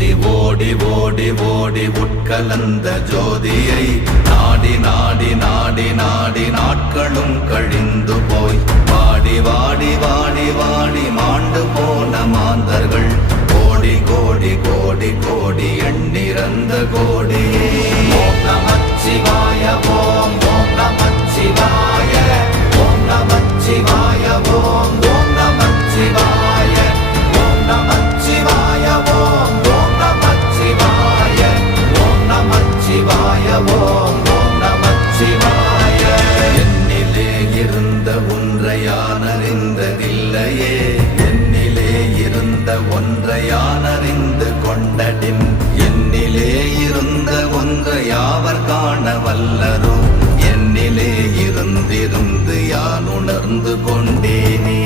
ஓடி ஓடி ஓடி ஓடி உட்கலந்த ஜோதியை நாடி நாடி நாடி நாடி நாட்களும் கழிந்து போய் வாடி வாடி வாடி வாடி மாண்டு போன மாந்தர்கள் கோடி கோடி கோடி கோடி எண்ணிறந்த கோடியே. ஓம் நமச்சிவாய ஓம் ஓம் நமச்சிவாய ஓம் நமச்சிவாய ஓம் ஓம் நமச்சிவாய ஓம் நமச்சிவாய ஓம் ஓம் நமச்சிவாய ஓம் நமச்சிவாய ஓம் ஓம் நமச்சிவாய. என்னிலே இருந்த ஒன்றை யான் அறிந்ததில்லையே, என்னிலே இருந்த ஒன்றை யான் அறிந்து கொண்டடின், என்னிலே இருந்த ஒன்றை யாவர் காண வல்லரோ, என்னிலே இருந்திருந்து யான் உணர்ந்து கொண்டேனே.